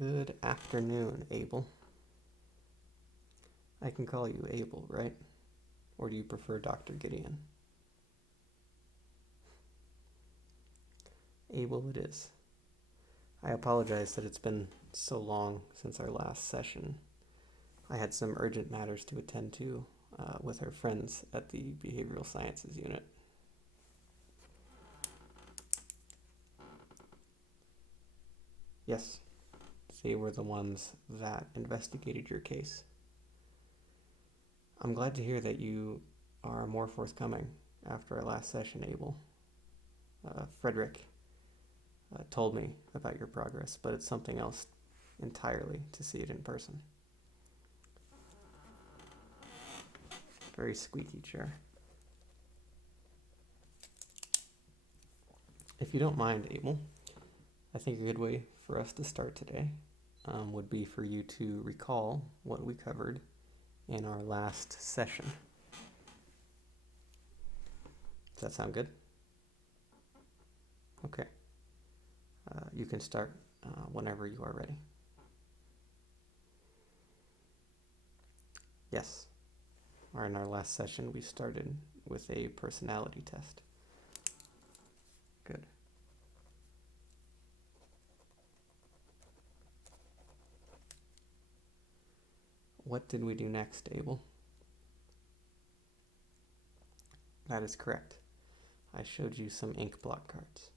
Good afternoon, Abel. I can call you Abel, right? Or do you prefer Dr. Gideon? Abel it is. I apologize that it's been so long since our last session. I had some urgent matters to attend to with our friends at the Behavioral Sciences unit. Yes, they were the ones that investigated your case. I'm glad to hear that you are more forthcoming after our last session, Abel. Frederick told me about your progress, but it's something else entirely to see it in person. Very squeaky chair. If you don't mind, Abel, I think a good way for us to start today would be for you to recall what we covered in our last session. Does that sound good? Okay. You can start whenever you are ready. Yes. In our last session, we started with a personality test. Good. What did we do next, Abel? That is correct. I showed you some ink blot cards.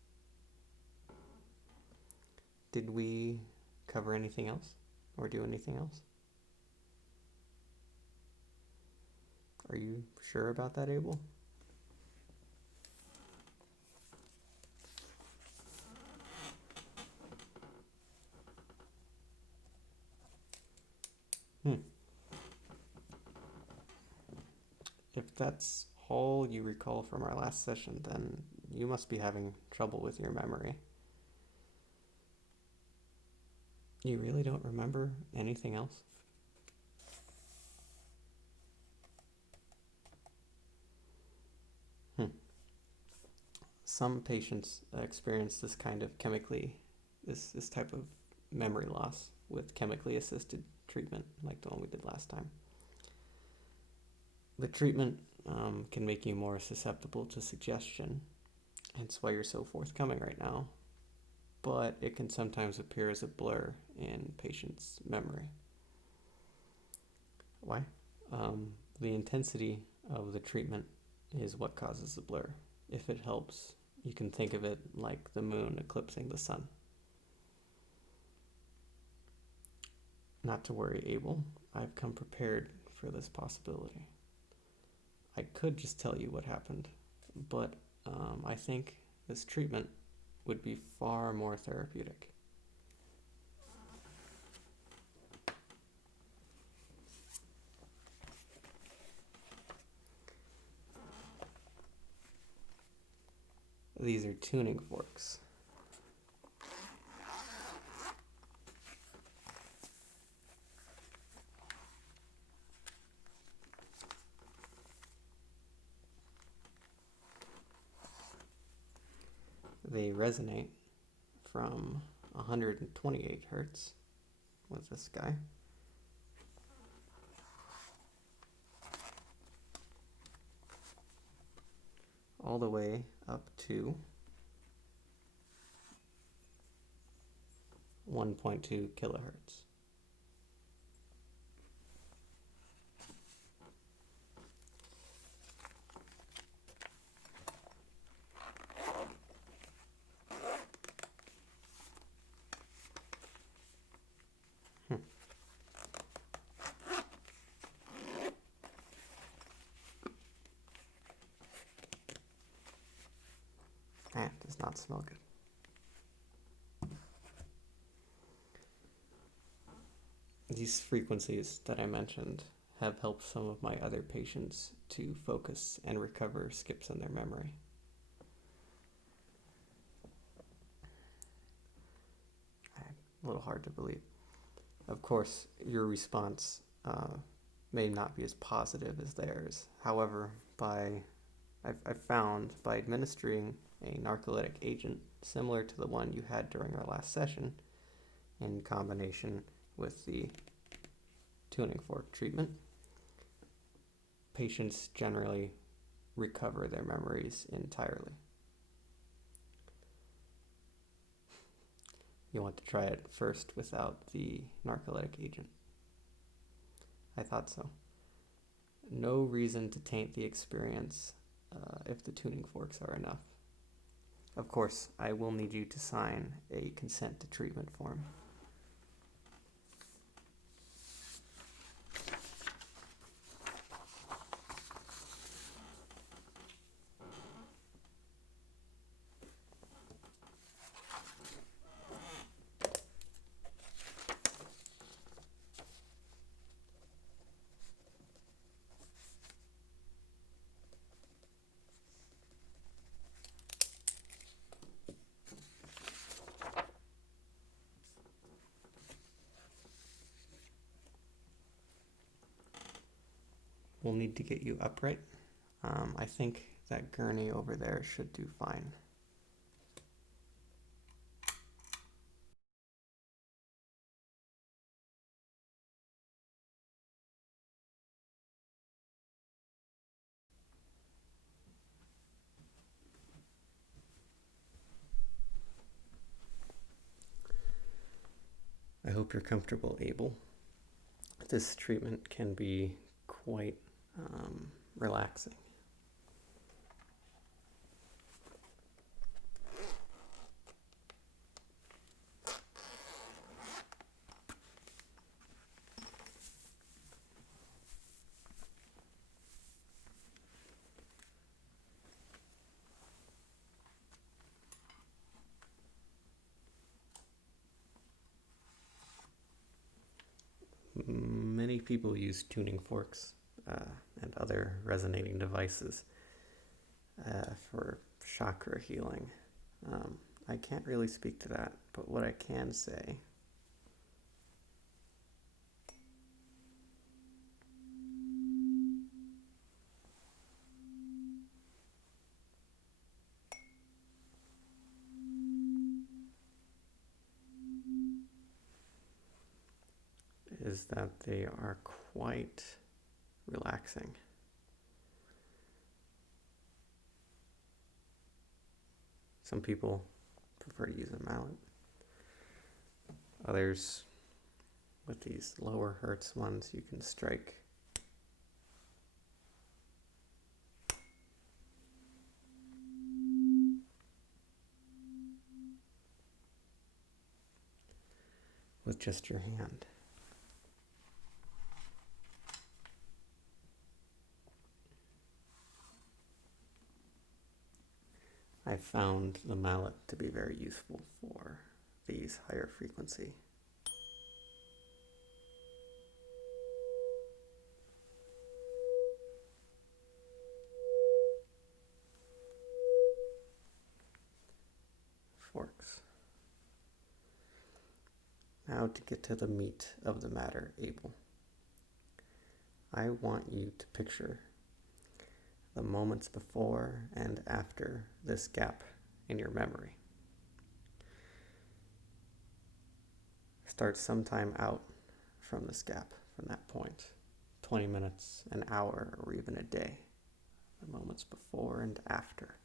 Did we cover anything else or do anything else? Are you sure about that, Abel? If that's all you recall from our last session, then you must be having trouble with your memory. You really don't remember anything else? Some patients experience this kind of this type of memory loss with chemically assisted treatment, like the one we did last time. The treatment can make you more susceptible to suggestion, hence why you're so forthcoming right now, but it can sometimes appear as a blur in patients' memory. Why? The intensity of the treatment is what causes the blur. If it helps, you can think of it like the moon eclipsing the sun. Not to worry, Abel. I've come prepared for this possibility. I could just tell you what happened, but I think this treatment would be far more therapeutic. These are tuning forks. They resonate from 128 hertz with this guy. All the way up to 1.2 kilohertz. That does not smell good. These frequencies that I mentioned have helped some of my other patients to focus and recover skips in their memory. A little hard to believe. Of course, your response may not be as positive as theirs. However, I've found by administering a narcoleptic agent similar to the one you had during our last session, in combination with the tuning fork treatment, patients generally recover their memories entirely. You want to try it first without the narcoleptic agent. I thought so. No reason to taint the experience if the tuning forks are enough. Of course, I will need you to sign a consent to treatment form. We'll need to get you upright. I think that gurney over there should do fine. I hope you're comfortable, Abel. This treatment can be quite relaxing. Many people use tuning forks and other resonating devices for chakra healing. I can't really speak to that, but what I can say is that they are quite relaxing. Some people prefer to use a mallet. Others, with these lower hertz ones, you can strike with just your hand. I found the mallet to be very useful for these higher frequency. Forks. Now to get to the meat of the matter, Abel. I want you to picture the moments before and after this gap in your memory. Start sometime out from this gap, from that point. 20 minutes, an hour, or even a day. The moments before and after.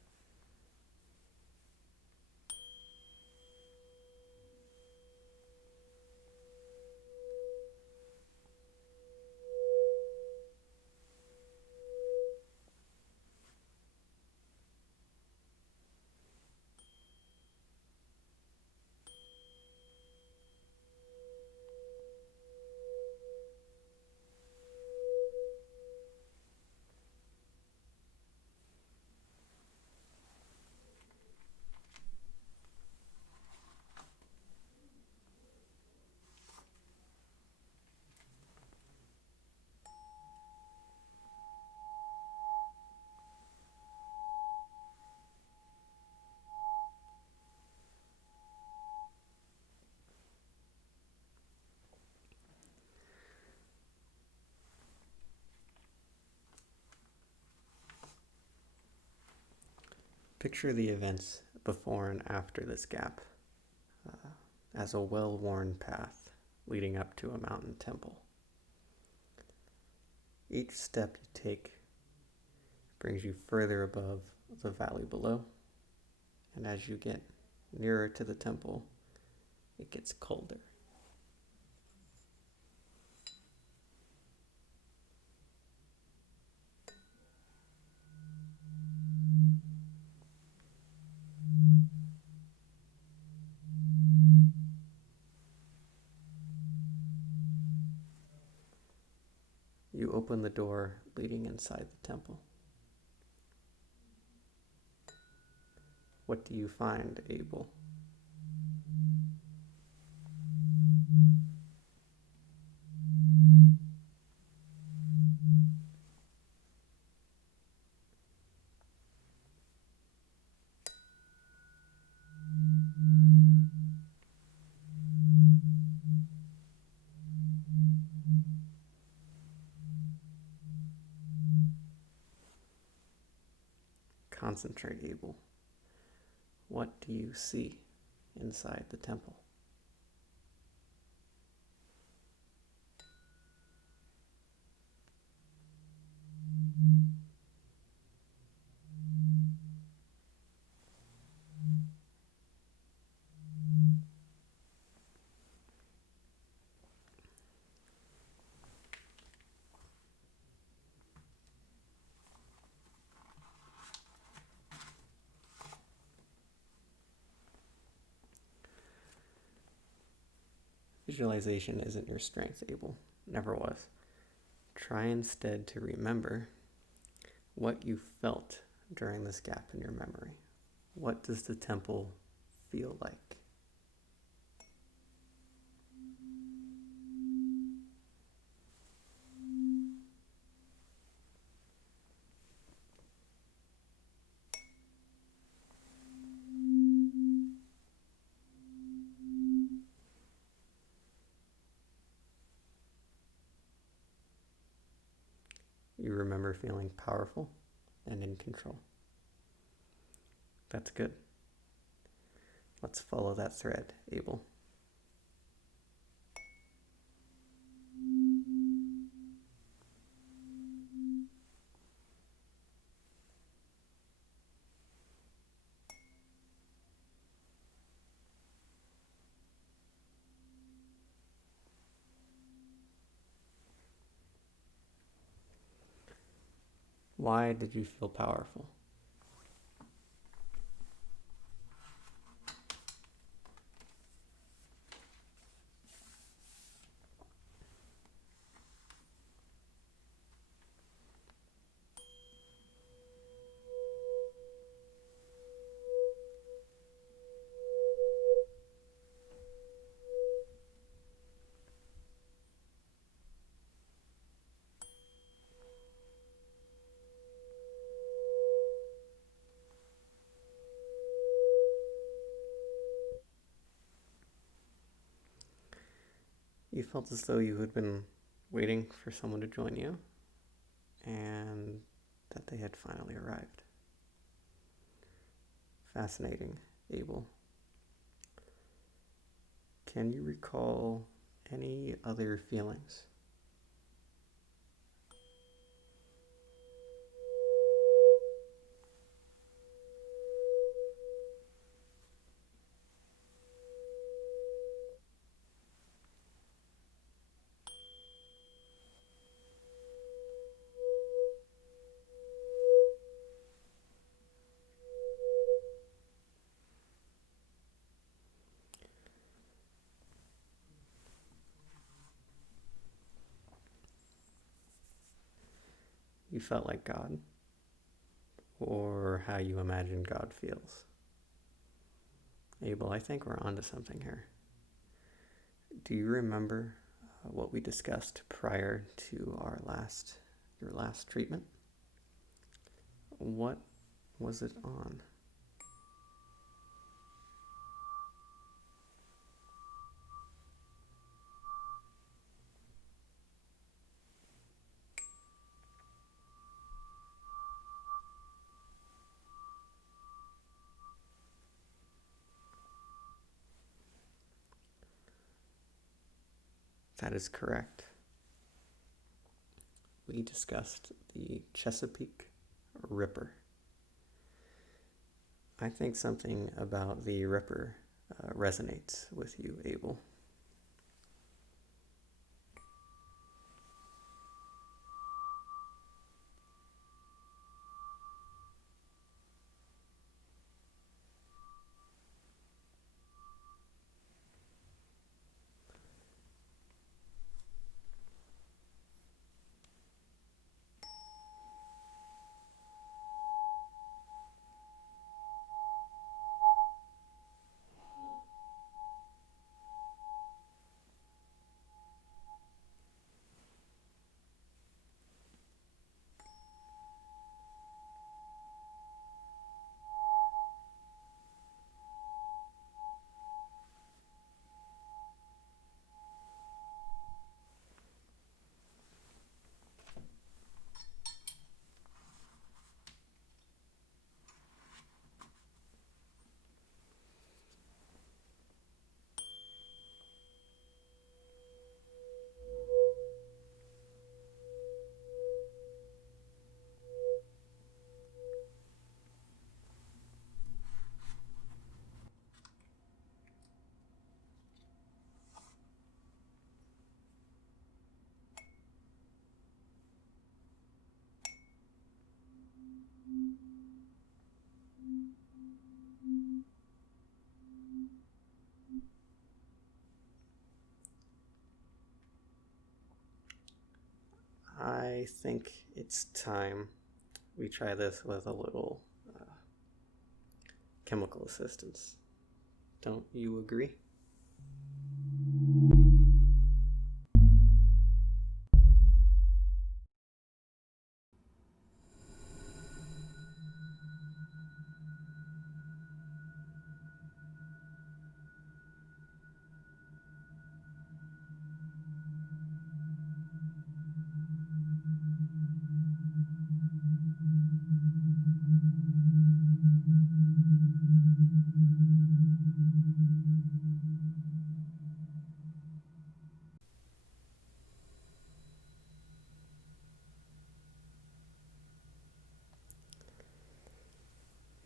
Picture the events before and after this gap as a well-worn path leading up to a mountain temple. Each step you take brings you further above the valley below, and as you get nearer to the temple, it gets colder. You open the door leading inside the temple. What do you find, Abel? Concentrate, Abel. What do you see inside the temple? Visualization isn't your strength, Abel. Never was. Try instead to remember what you felt during this gap in your memory. What does the temple feel like? You remember feeling powerful and in control. That's good. Let's follow that thread, Abel. Why did you feel powerful? You felt as though you had been waiting for someone to join you, and that they had finally arrived. Fascinating, Abel. Can you recall any other feelings? You felt like God, or how you imagine God feels. Abel, I think we're onto something here. Do you remember what we discussed prior to your last treatment? What was it on? That is correct. We discussed the Chesapeake Ripper. I think something about the Ripper resonates with you, Abel. I think it's time we try this with a little chemical assistance. Don't you agree?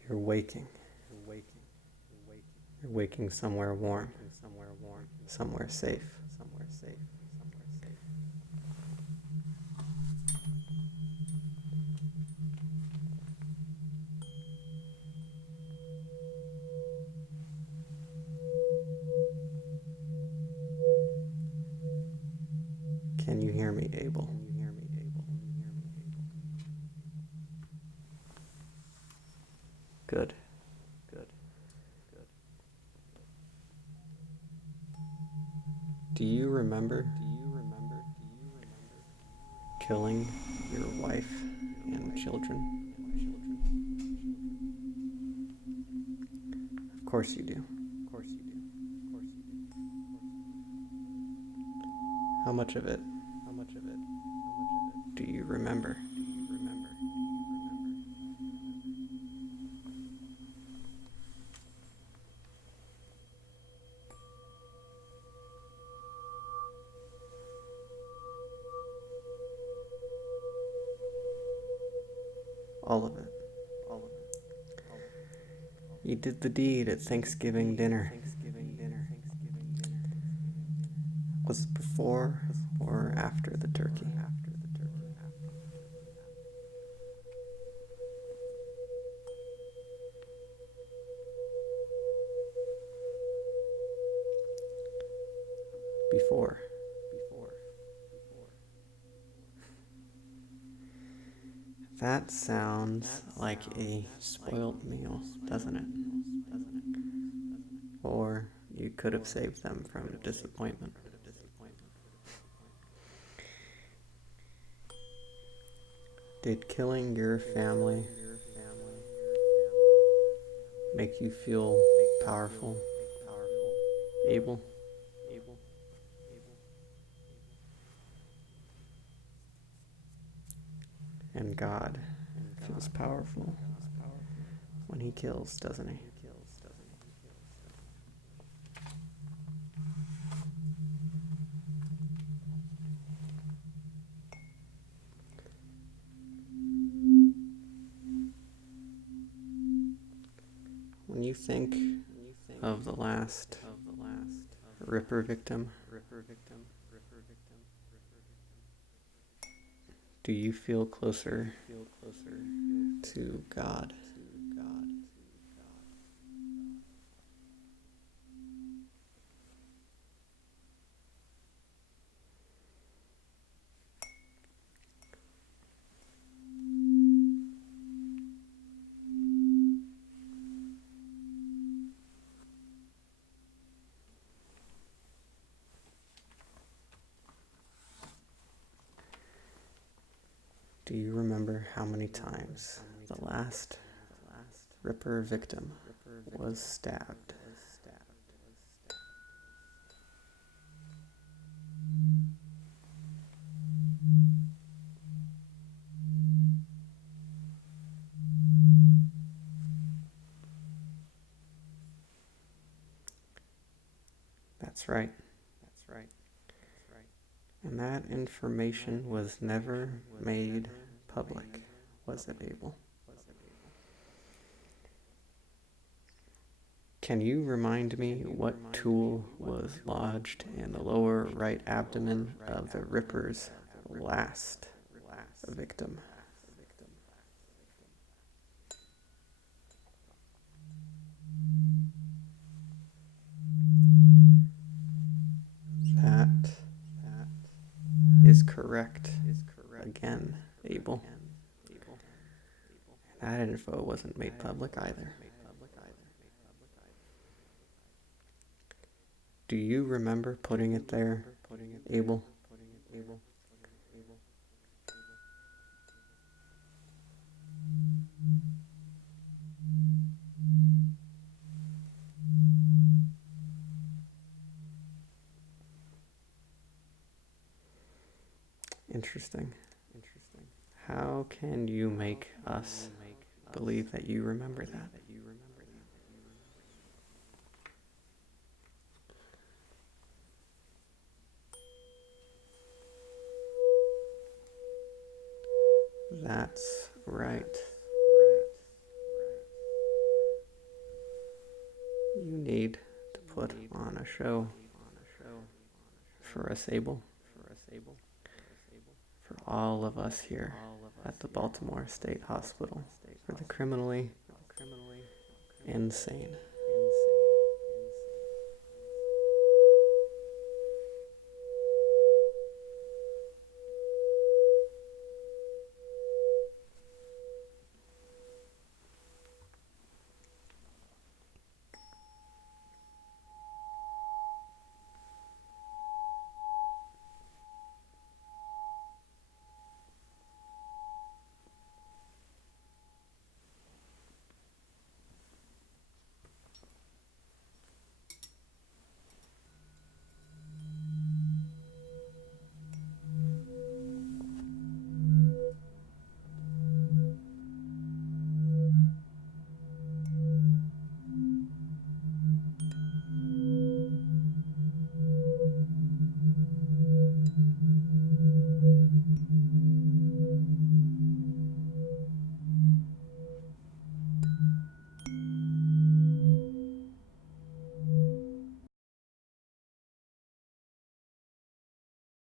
You're waking. You're waking somewhere warm, somewhere safe. Can you hear me, Abel? Good. Do you remember killing your wife and children? Of course you do. How much of it do you remember? All of it. You did the deed at Thanksgiving dinner. Was it before or after the turkey? Before. That sounds like a spoiled meal, doesn't it? Or you could have saved them from disappointment. Did killing your family make you feel powerful, Abel? And God feels powerful when he kills, doesn't he? Can you think of the last Ripper victim? Do you feel closer to God? Do you remember how many times the last Ripper victim was stabbed? That's right. And that information was never made public, was it, Abel? Can you remind me what tool was lodged in the lower right abdomen of the Ripper's last victim? That is correct. Again, Abel. That info wasn't made public either. Do you remember putting it there, Abel? Interesting. How can you make us believe that you remember that? That's right. You need to put on a show for us, Abel. For all of us here at the Baltimore State Hospital for the criminally insane.